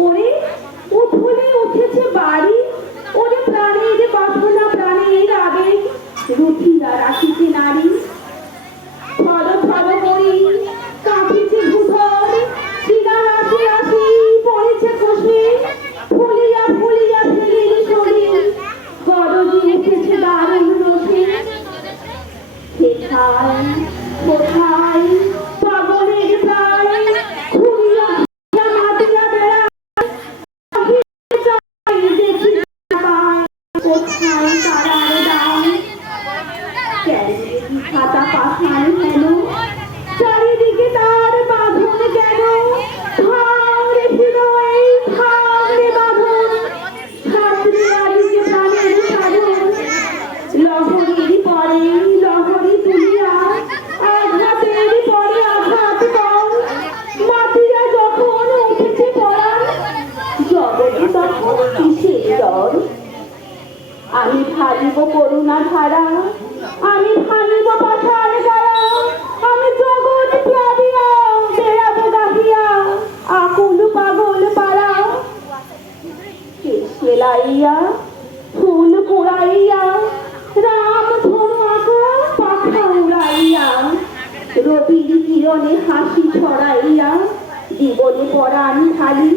ওরে উঠলে উঠেছে বাড়ি, ওরে প্রাণের বাসনা প্রাণের আবেগ রুচিরা রাখিছে নারী। থর থর করি কাঁপিছে ভূধর, শিলার আসে আসি পড়েছে খসে, ফুলিয়া ফুলিয়া ফেলির শরীর গরজে উঠেছে দারুণ রসে। কোথায় কোথায় পাগলের প্রায় ঘুরিয়া মাতিয়া বেড়ায়, কোথায় তারার দায় খাতা পাখান কেন, চারিদিকে তার বাঁধন কেন, ভাঙরে ফিরো এই ভাঙরে বাঁধন, ছাত্রী আলিকে প্রাণের সাধন। লহরীর পরে লহরী তুলিয়া আঘাতের পরে আঘাত কর, মাটিয়া যখন উঠেছে পড়া জগতে তখন কিসের ডর। আমি ভাবিব করুণা ধারা, আমি ভাবিব পাঠান গায়া, আমি জগৎ প্লাবিয়া বেড়াবো গাহিয়া আকুল পাগল পাড়া। সেলাইয়া ফুল কুড়াইয়া রাম ধনু আঁকা পাখা উড়াইয়া, রবির কিরণে হাসি ছড়াইয়া জীবনে পরাণ ঢালি